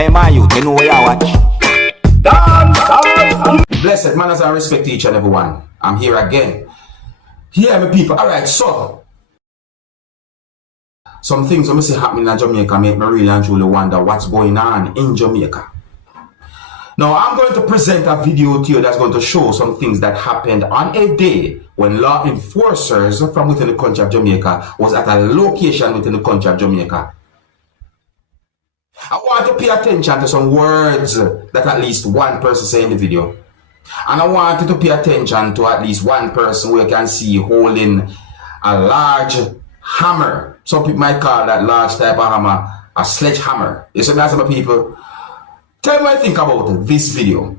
Hey man, you know where I watch. Dancehall. Blessed manners and respect to each and every one. I'm here again. Here, my people. Alright, so some things when I see happening in Jamaica make me really and truly wonder what's going on in Jamaica. Now, I'm going to present a video to you that's going to show some things that happened on a day when law enforcers from within the country of Jamaica was at a location within the country of Jamaica. I want to pay attention to some words that at least one person say in the video. And I want you to pay attention to at least one person who you can see holding a large hammer. Some people might call that large type of hammer a sledgehammer. You see that, some people? Tell me what you think about this video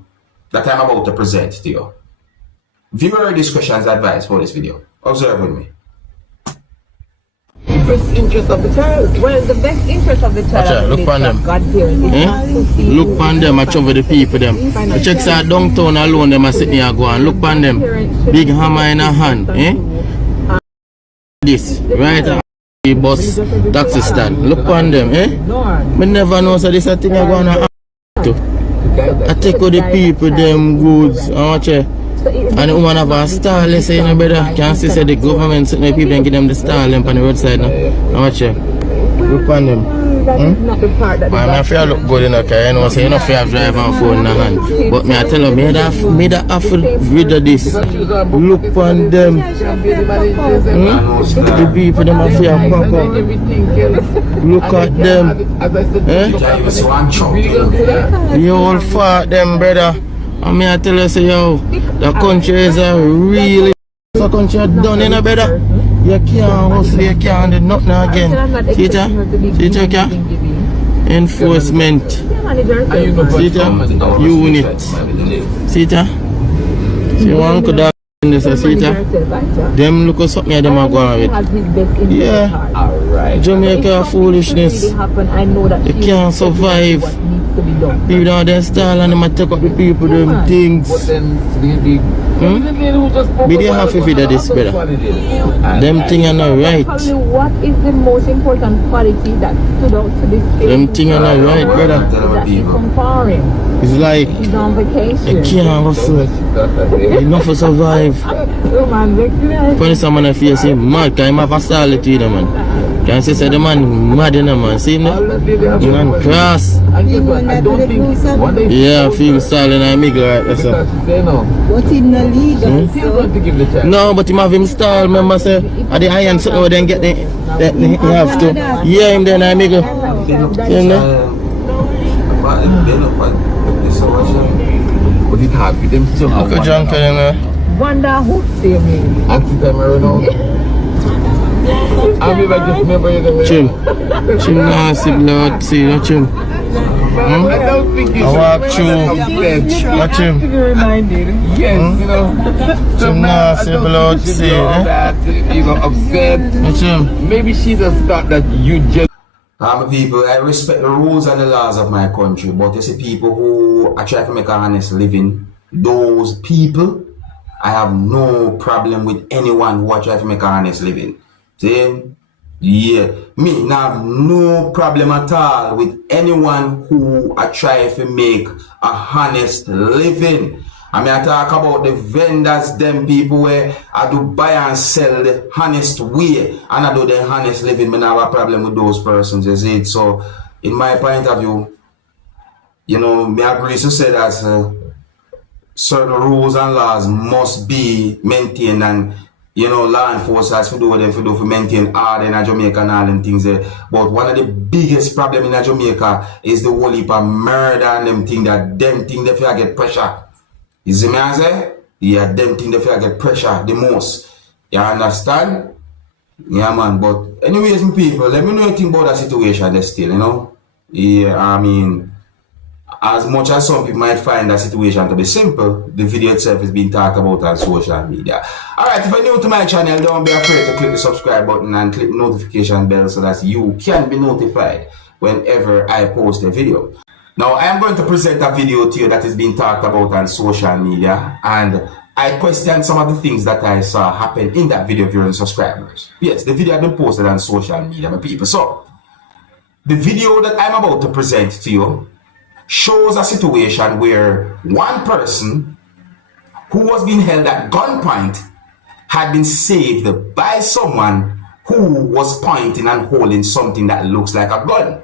that I'm about to present to you. Viewer discretion is advised for this video. Observe with me. Best interest of the child. Well, the best interest of the child. Look on them. Look on them. I trouble the people them. I check out downtown alone. Them are sitting here going. Look on them. Big hammer in a hand. This right. The bus taxi stand. Look on them. Me never know so this a thing I going to. I take all the people them goods. And the woman have a stall, let's say, you know, brother. Can't see say the government sitting there, people and give them the stall on the roadside now. Now watch it. Look on them. But I feel look good enough, because you know, so you know, if you have drive and phone in the hand. But me, I tell you, me that have to rid of this. Look on them. The people, them have to pack up. Look at them. The whole fat, them, brother. And me I tell you, say, yo, the country is a really country done, you know, brother. You can't hustle, you can't do nothing again. See it? See it, okay? Enforcement. See it? Unit. See it? See one could have in this, see it? Them look at something them are going with. Yeah. Jamaica foolishness. They can't survive. People don't have style and they take up the people, them things. But they have to feed this, brother. Them things are not right. What is the most important quality that stood out to this case? Them things are not right, brother. It's like he's on vacation. They can't hustle. Enough to survive. Funny someone I feel say mad, because he have a style to you, man. Can you say the man mad in man? See him there? The man cross. Yeah, I feel style in a middle right there, so. What in the league? No, but him have him style, remember say at the iron so then get the he have to. Yeah, him there in a middle. See him there? But it happy them still have look at John Kelly. Wonder who see me. I mean, I just remember you. Chim. Chim nasty blood, see that Chim. I don't think you walk through. Watch him. Yes, you know. Chim nasty blood, see. You know, upset. Watch him. Maybe she just thought that you just. People, I respect the rules and the laws of my country, but you see people who are trying to make an honest living, those people, I have no problem with anyone who are trying to make an honest living. See? Yeah. Me, now have no problem at all with anyone who are trying to make a honest living. I mean, I talk about the vendors, them people where I do buy and sell the honest way, and I do the honest living. I don't have a problem with those persons, you see it. So, in my point of view, you know, I agree to say that certain rules and laws must be maintained, and you know, law enforcers for do what them for maintain order in Jamaica and all them things there. But one of the biggest problems in Jamaica is the whole heap of murder and them thing that them thing they feel get pressure. You see me I say? Yeah, them thing they feel get pressure the most. You understand? Yeah man, but anyways my people, let me know anything about that situation there still, you know? Yeah, I mean, as much as some people might find that situation to be simple, the video itself is being talked about on social media. Alright, if you're new to my channel, don't be afraid to click the subscribe button and click the notification bell so that you can be notified whenever I post a video. Now, I am going to present a video to you that is being talked about on social media, and I question some of the things that I saw happen in that video, viewers and subscribers. Yes, the video has been posted on social media, my people. So, the video that I'm about to present to you shows a situation where one person who was being held at gunpoint had been saved by someone who was pointing and holding something that looks like a gun.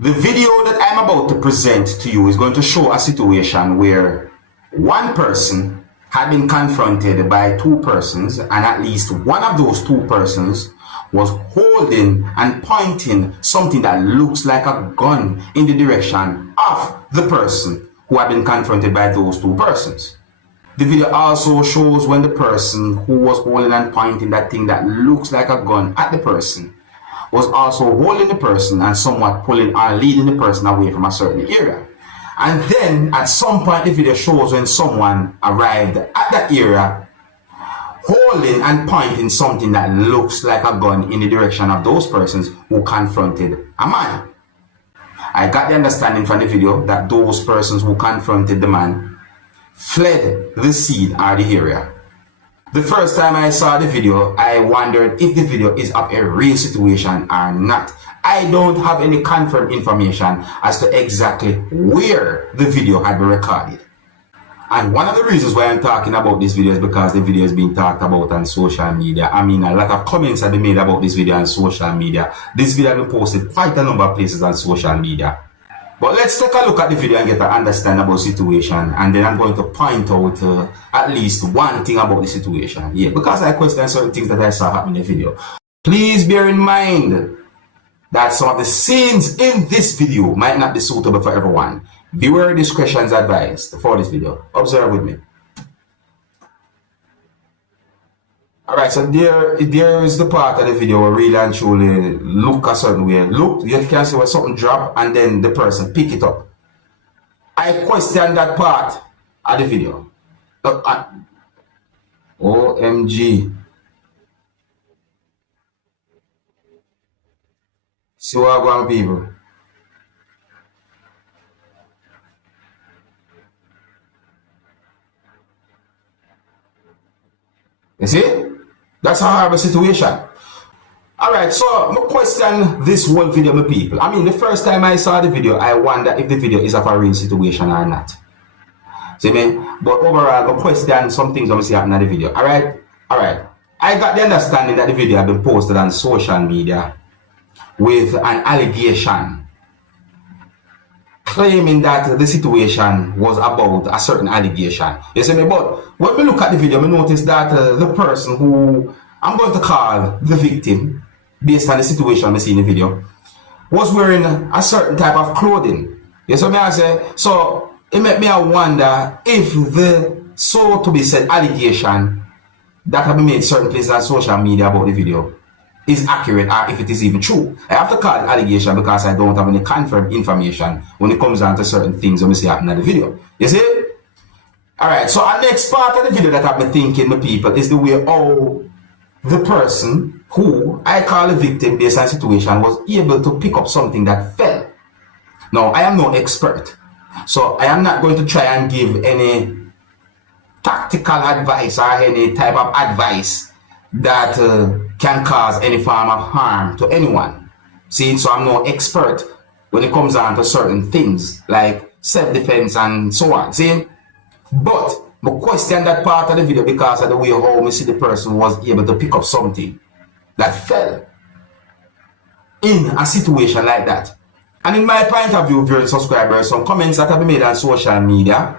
The video that I'm about to present to you is going to show a situation where one person had been confronted by two persons, and at least one of those two persons was holding and pointing something that looks like a gun in the direction of the person who had been confronted by those two persons. The video also shows when the person who was holding and pointing that thing that looks like a gun at the person was also holding the person and somewhat pulling or leading the person away from a certain area. And then at some point the video shows when someone arrived at that area holding and pointing something that looks like a gun in the direction of those persons who confronted a man. I got the understanding from the video that those persons who confronted the man fled the scene or the area. The first time I saw the video, I wondered if the video is of a real situation or not. I don't have any confirmed information as to exactly where the video had been recorded. And one of the reasons why I'm talking about this video is because the video is being talked about on social media. I mean, a lot of comments have been made about this video on social media. This video has been posted quite a number of places on social media. But let's take a look at the video and get an understandable situation, and then I'm going to point out at least one thing about the situation. Yeah, because I question certain things that I saw happen in the video. Please bear in mind that some of the scenes in this video might not be suitable for everyone. Viewer discretion is advised for this video. Observe with me. Alright, so there is the part of the video where really and truly look a certain way. Look, you can see where something drop and then the person pick it up. I question that part of the video. OMG. See what I want, people. You see? That's a horrible situation. Alright, so I question this whole video, my people. I mean, the first time I saw the video, I wonder if the video is of a real situation or not. See me? But overall, I question some things I see happening in the video. Alright? I got the understanding that the video had been posted on social media with an allegation claiming that the situation was about a certain allegation. You see me? But when we look at the video, we notice that the person who I'm going to call the victim, based on the situation we see in the video, was wearing a certain type of clothing. You see me? I say, so it made me wonder if the so to be said allegation that have been made certain places on social media about the video is accurate or if it is even true. I have to call it allegation because I don't have any confirmed information when it comes down to certain things when we see happening in the video. You see? Alright, so our next part of the video that I've been thinking, my people, is the way how the person who I call a victim based on situation was able to pick up something that fell. Now, I am no expert, so I am not going to try and give any tactical advice or any type of advice that can cause any form of harm to anyone. See, so I'm no expert when it comes down to certain things like self-defense and so on. See, but I question that part of the video because of the way how we see the person was able to pick up something that fell in a situation like that. And in my point of view, viewers, subscribers, some comments that have been made on social media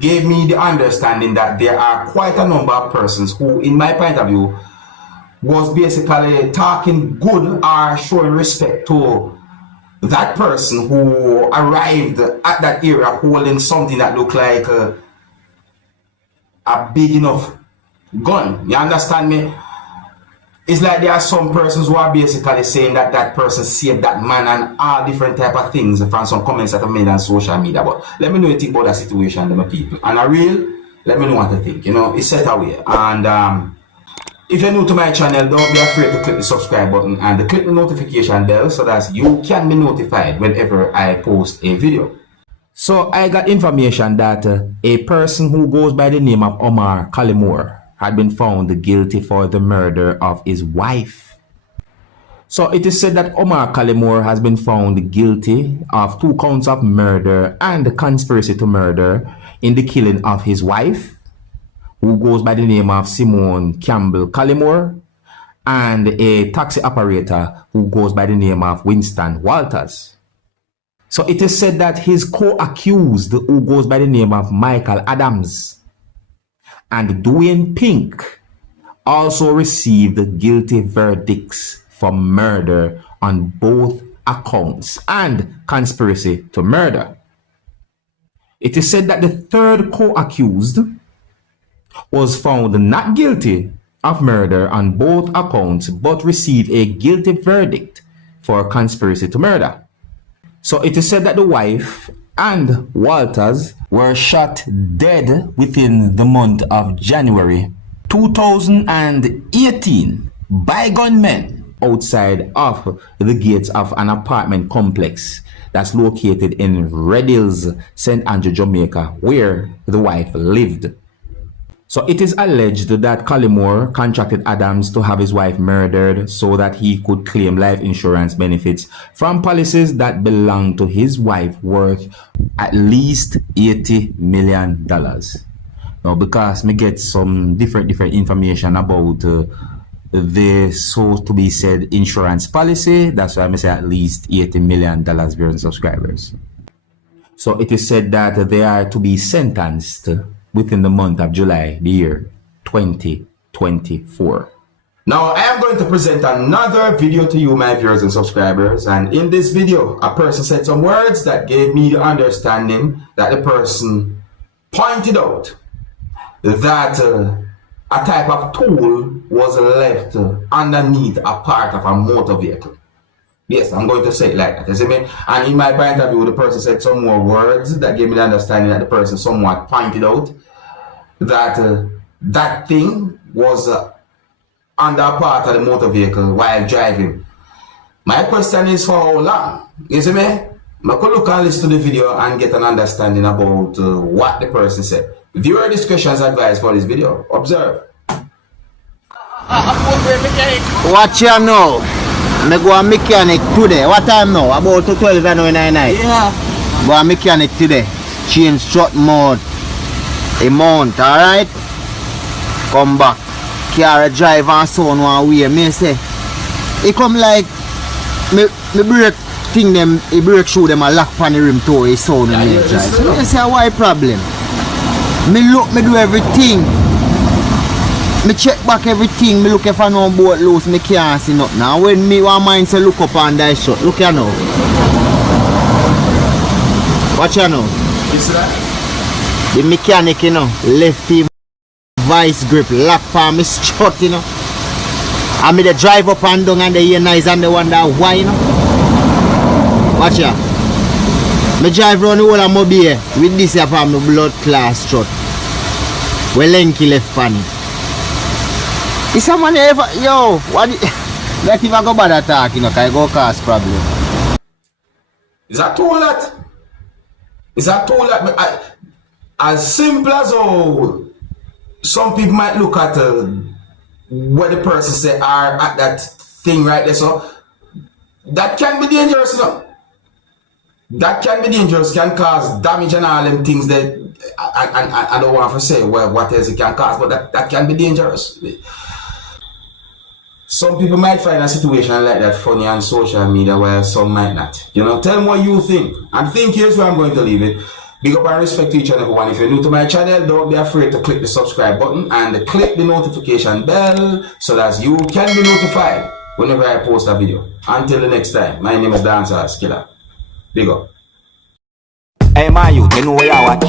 gave me the understanding that there are quite a number of persons who, in my point of view, was basically talking good or showing respect to that person who arrived at that area holding something that looked like a big enough gun. You understand me? It's like there are some persons who are basically saying that that person saved that man and all different type of things from some comments that are made on social media. But let me know what you think about that situation, my people. And let me know what you think. You know, it's set away. And if you're new to my channel, don't be afraid to click the subscribe button and click the notification bell so that you can be notified whenever I post a video. So I got information that a person who goes by the name of Omar Kalimur had been found guilty for the murder of his wife. So it is said that Omar Kalimore has been found guilty of 2 counts of murder and conspiracy to murder in the killing of his wife, who goes by the name of Simone Campbell Kalimore, and a taxi operator who goes by the name of Winston Walters. So it is said that his co-accused, who goes by the name of Michael Adams, and Dwayne Pink, also received guilty verdicts for murder on both accounts and conspiracy to murder. It is said that the third co-accused was found not guilty of murder on both accounts but received a guilty verdict for conspiracy to murder. So it is said that the wife and Walters were shot dead within the month of January 2018 by gunmen outside of the gates of an apartment complex that's located in Red Hills, St. Andrew, Jamaica, where the wife lived. So it is alleged that Kalimore contracted Adams to have his wife murdered so that he could claim life insurance benefits from policies that belonged to his wife worth at least $80 million. Now, because me get some different information about the so to be said insurance policy, that's why I say at least $80 million viewers and subscribers. So it is said that they are to be sentenced within the month of July, the year 2024. Now, I am going to present another video to you, my viewers and subscribers. And in this video, a person said some words that gave me the understanding that the person pointed out that a type of tool was left underneath a part of a motor vehicle. Yes, I'm going to say it like that. You see me? And in my point of view, the person said some more words that gave me the understanding that the person somewhat pointed out that that thing was under a part of the motor vehicle while driving. My question is, for how long? You see me? I could look and listen to the video and get an understanding about what the person said. Viewer discretion is advised for this video. Observe. Watch you now. I go a mechanic today. What time now? About 12 at night. Yeah. Go a mechanic today. Change strut mode. A mount, alright? Come back. Car drive and so on one way. Me say, it come like me brake thing them, a brake shoe them a lock pan the rim to a sound in me drive. So me say, why problem? Me look, me do everything. Me check back everything, me look if I know boat loose, me can't see nothing. Now when me one mind say look up and die shut, look here now. Watch here now. The mechanic, you know, left him vice grip, lock for me strut, you know. And me the drive up and down and the ear nice and the wonder why, you know. Watch here. Me drive round the whole of Mobile with this here for my blood class strut. Well, Lenky left for me. Is someone ever, yo, what, like if I go bad attack, you know, can I go cause problem? Is that tool that? Is that tool that? As simple as how some people might look at what the person say are at that thing right there, so that can be dangerous, you know. That can be dangerous, can cause damage and all them things that I don't want to say what else it can cause, but that can be dangerous. Some people might find a situation like that funny on social media, while some might not. You know, tell me what you think. And think here's where I'm going to leave it. Big up and respect to each and everyone. If you're new to my channel, don't be afraid to click the subscribe button and click the notification bell so that you can be notified whenever I post a video. Until the next time, my name is Dancehall Skilla. Big up. Hey, my youth, you know where you watch?